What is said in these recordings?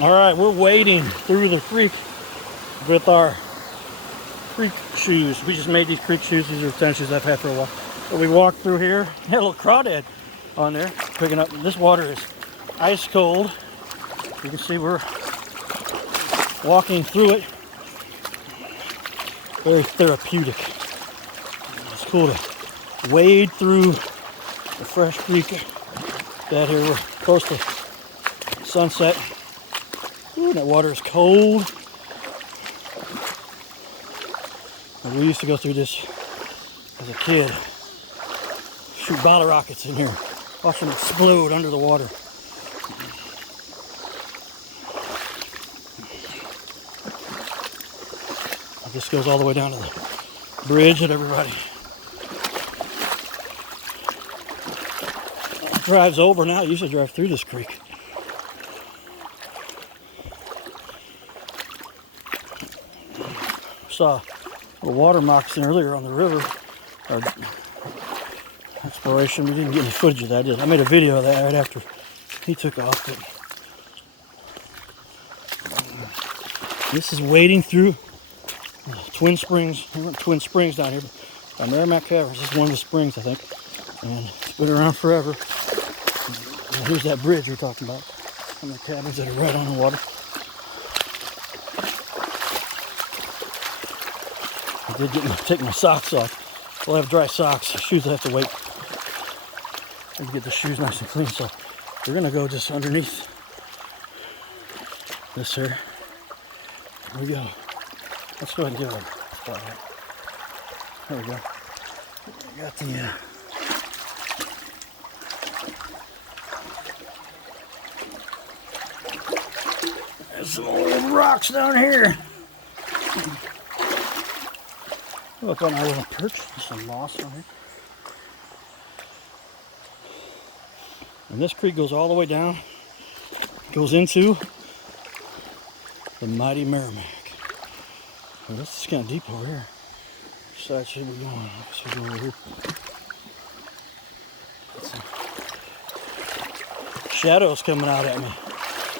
All right, we're wading through the creek with our creek shoes. We just made these creek shoes. These are tennis shoes I've had for a while. So we walked through here. Had a little crawdad on there, picking up. This water is ice cold. You can see we're walking through it. Very therapeutic. It's cool to wade through the fresh creek bed here. We're close to sunset. Ooh, that water is cold. And we used to go through this as a kid. Shoot bottle rockets in here. Watch them explode under the water. This goes all the way down to the bridge that everybody drives over now. I usually drive through this creek. Saw a water moccasin earlier on the river. Our exploration. We didn't get any footage of that. I made a video of that right after he took off. But this is wading through Twin Springs. We went to Twin Springs down here by Merrimack Caverns. This is one of the springs, I think. And it's been around forever. And here's that bridge we're talking about. And the cabins that are right on the water. I did take my socks off. We'll have dry socks. Shoes I have to wait. I have to get the shoes nice and clean. So we're gonna go just underneath this here. Here we go. Let's go ahead and give it a spotlight. There we go. We got the there's some old rocks down here. Look on our little perch. There's some moss on here. And this creek goes all the way down. Goes into the mighty Merrimack. Well, this is kind of deep over here. Which side should we go on? Should we go over here? Shadows coming out at me.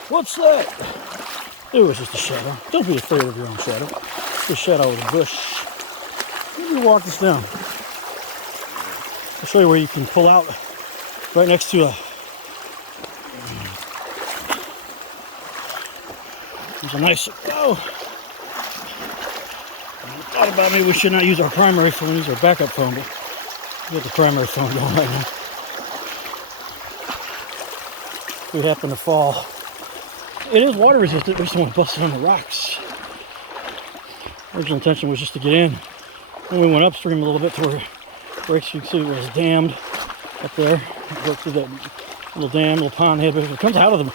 What's that? It was just a shadow. Don't be afraid of your own shadow. It's a shadow of a bush. Let me walk this down. I'll show you where you can pull out right next to a. There's a nice. Oh! I thought about maybe we should not use our primary phone, use our backup phone, but we got the primary phone going right now. If we happen to fall. It is water resistant, we just don't want to bust it on the rocks. Original intention was just to get in. Then we went upstream a little bit to where breaks, you can see it was dammed up there. Broke through that little dam, little pond head, but if it comes out of the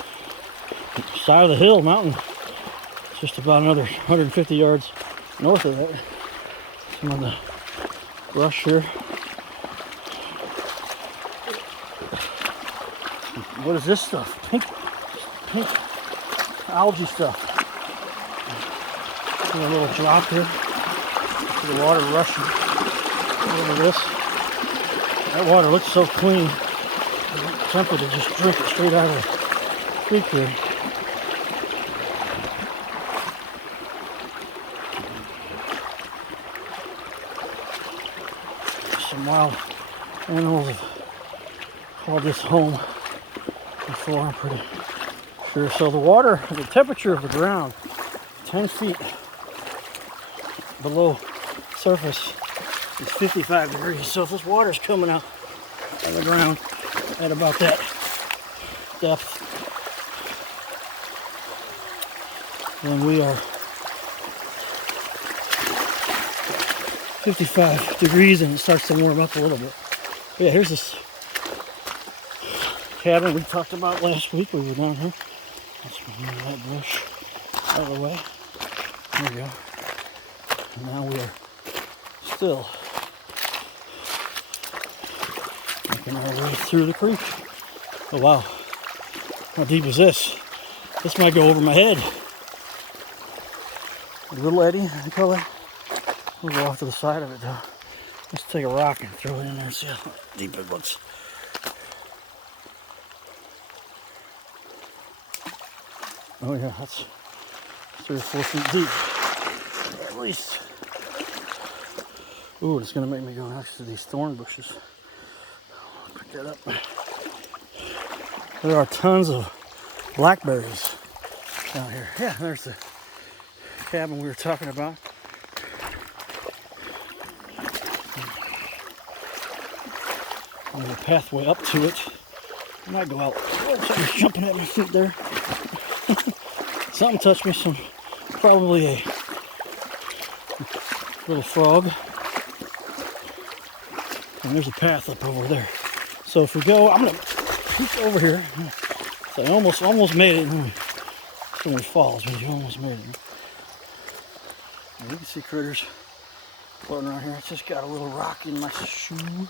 side of the hill, mountain, it's just about another 150 yards north of that. Some of the brush here. What is this stuff? Pink algae stuff. See a little drop here. See the water rushing over this. That water looks so clean. I'm tempted to just drink it straight out of the creek here. Some wild animals have called this home before, I'm pretty sure. So the water, the temperature of the ground, 10 feet below surface is 55 degrees. So if this water is coming out of the ground at about that depth, then we are 55 degrees and it starts to warm up a little bit. But yeah, here's this cabin we talked about last week. We were down here. Let's remove that bush out of the way. There we go. And now we are still making our way through the creek. Oh wow. How deep is this? This might go over my head. A little eddy, I call it. We'll go off to the side of it though. Let's take a rock and throw it in there and see how deep it looks. Oh yeah, that's 3 or 4 feet deep, at least. Ooh, it's gonna make me go next to these thorn bushes. Pick that up. There are tons of blackberries down here. Yeah, there's the cabin we were talking about. And the pathway up to it. I might go out. Oh, something's jumping at my feet there. Something touched me. Probably a little frog. And there's a path up over there. So if we go, I'm gonna peek over here. So I almost made it. So when it falls, but you almost made it. And you can see critters floating around here. I just got a little rock in my shoe.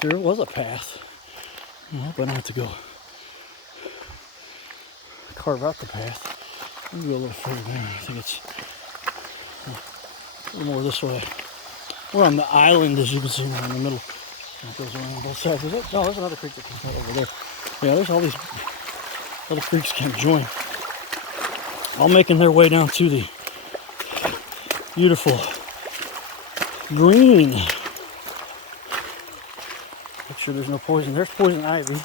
There was a path. I hope I don't have to go carve out the path. Let me go a little further down. I think it's a little more this way. We're on the island, as you can see, in the middle. And it goes around both sides. No, there's another creek that comes out over there. Yeah, there's all these other creeks can join. All making their way down to the beautiful green. Make sure there's no poison. There's poison ivy.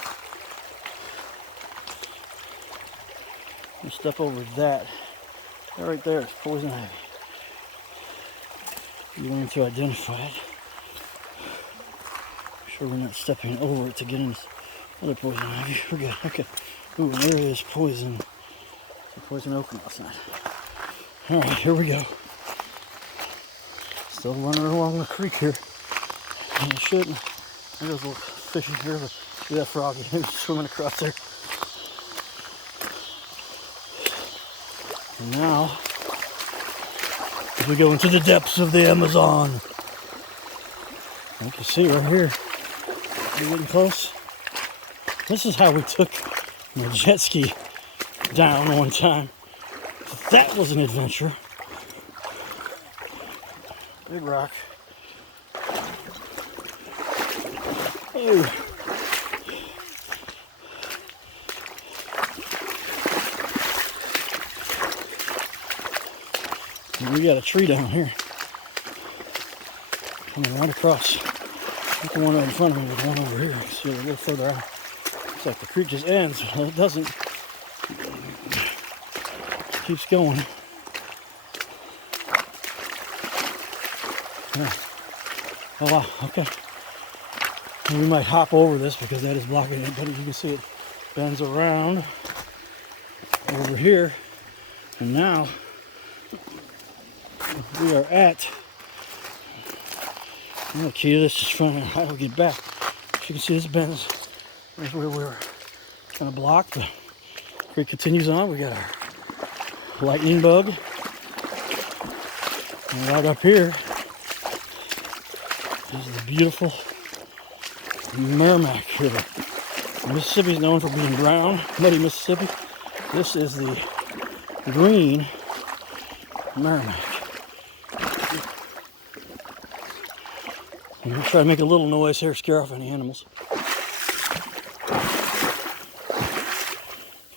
Step over that. Right there is poison ivy. You want to identify it. Make sure we're not stepping over it to get in this other poison ivy. We're good. Okay. Ooh, and there is poison. Poison oak on outside. Alright, here we go. Still running along the creek here. And I shouldn't. There's a little fish in here, but see that froggy. He was swimming across there. And now, as we go into the depths of the Amazon, you can see right here, we're getting close. This is how we took my jet ski down one time. That was an adventure. Big rock. Ooh. And we got a tree down here coming right across. Not the one right in front of me, but the one over here. See it a little further out. Looks like the creek just ends. Well, it doesn't. It keeps going. Yeah. Oh wow, okay. And we might hop over this because that is blocking it, but you can see it bends around over here. And now we are at, the key to this is finding out how to get back. As you can see, this bends. There's where we were kind of blocked. The creek continues on. We got our lightning bug. And right up here is the beautiful Merrimack River. Mississippi is known for being brown, muddy Mississippi. This is the green Merrimack. I'm going to try to make a little noise here, scare off any animals.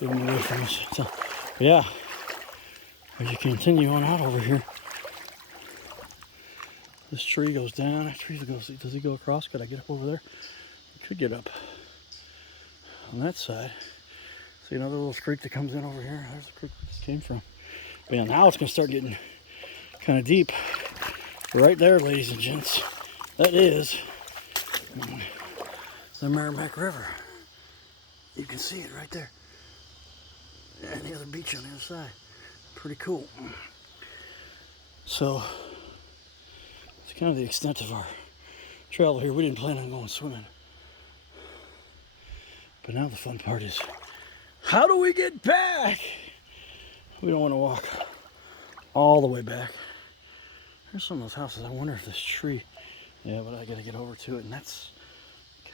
Get them away from us. So, yeah, as you continue on out over here, this tree goes down. That tree goes. Does he go across? Could I get up over there? I could get up on that side. See another little creek that comes in over here. There's the creek where this came from. But yeah, now it's going to start getting kind of deep. Right there, ladies and gents. That is the Merrimack River. You can see it right there. And the other beach on the other side. Pretty cool. So, it's kind of the extent of our travel here. We didn't plan on going swimming. But now the fun part is, how do we get back? We don't want to walk all the way back. There's some of those houses. I wonder if this tree, yeah, but I gotta get over to it, and that's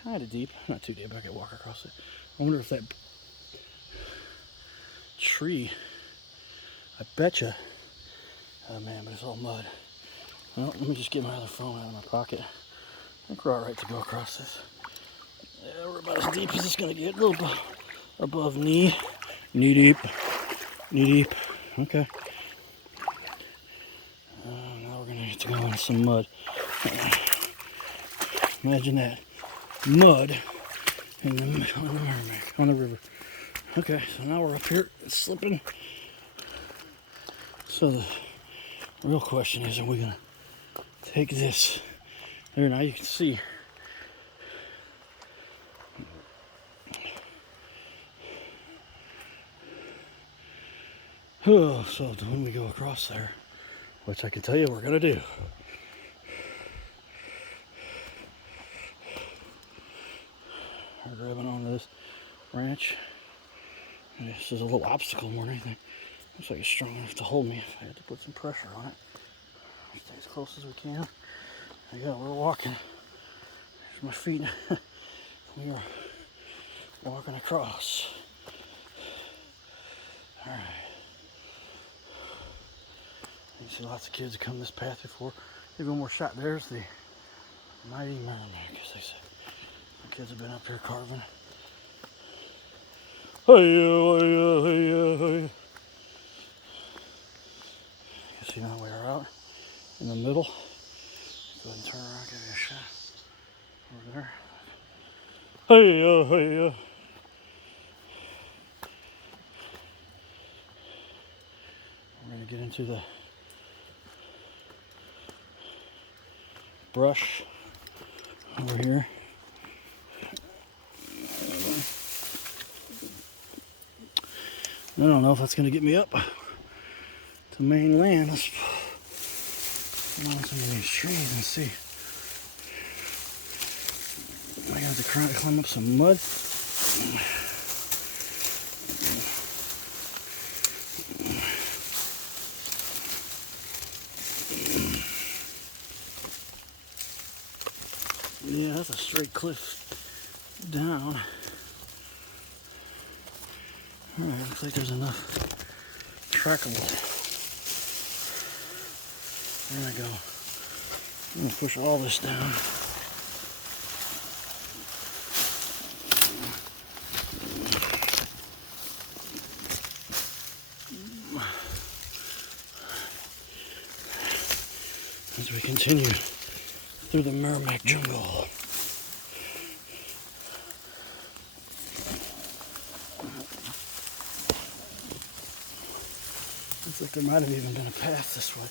kind of deep. Not too deep, I could walk across it. I wonder if that tree, I betcha, oh man, but it's all mud. Well, let me just get my other phone out of my pocket. I think we're all right to go across this. Yeah, we're about as deep as it's gonna get. A little above knee. Knee deep. Knee deep. Okay. Now we're gonna have to go in some mud. Imagine that. Mud on the Merrimack, on the river. Okay, so now we're up here slipping. So the real question is, are we gonna take this? There, now you can see. Oh, so when we go across there, which I can tell you we're gonna do. We're grabbing onto this branch. And this is a little obstacle more than anything. Looks like it's strong enough to hold me if I had to put some pressure on it. Stay as close as we can. Yeah, we're walking. There's my feet. We are walking across. Alright. You see lots of kids have come this path before. Give one more shot. There's the mighty Merrimack, as they say. The kids have been up here carving. Hey-ya, hey-ya, hey-ya, hey-ya. You see now we're out in the middle. Go ahead and turn around, give you a shot. Over there. Hey-ya, hey-ya. We're going to get into the brush over here. I don't know if that's going to get me up to mainland. Let's go on some of these trees and see. I have to climb up some mud. Yeah, that's a straight cliff down. Alright, looks like there's enough trackable. There we go. I'm going to push all this down. As we continue through the Merrimack jungle. Looks like there might have even been a path this way.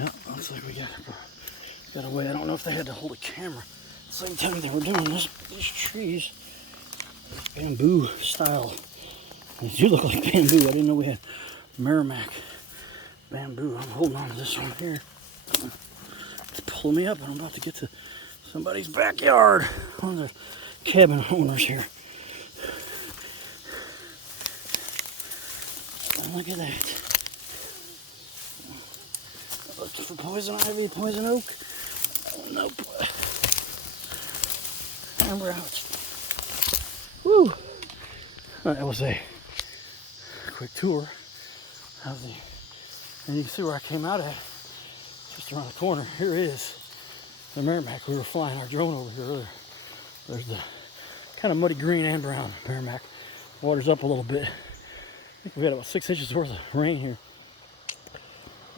Yeah, looks like we got away. I don't know if they had to hold a camera at the same time they were doing this. These trees, bamboo style. They do look like bamboo. I didn't know we had Merrimack bamboo. I'm holding on to this one here. It's pulling me up, and I'm about to get to somebody's backyard. One of the cabin owners here. And look at that. Looking for poison ivy, poison oak. Oh, nope. Amber out. Woo! That was a quick tour of the, and you can see where I came out at, just around the corner. Here is the Merrimack. We were flying our drone over here earlier. There's the kind of muddy green and brown Merrimack. Water's up a little bit. I think we had about 6 inches worth of rain here.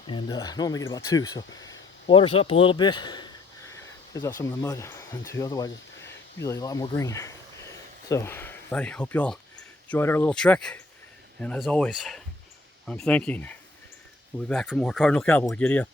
And normally get about 2, so water's up a little bit. Gives out some of the mud too, otherwise it's usually a lot more green. So, I hope y'all enjoyed our little trek. And as always, I'm thinking we'll be back for more Cardinal Cowboy. Giddy up.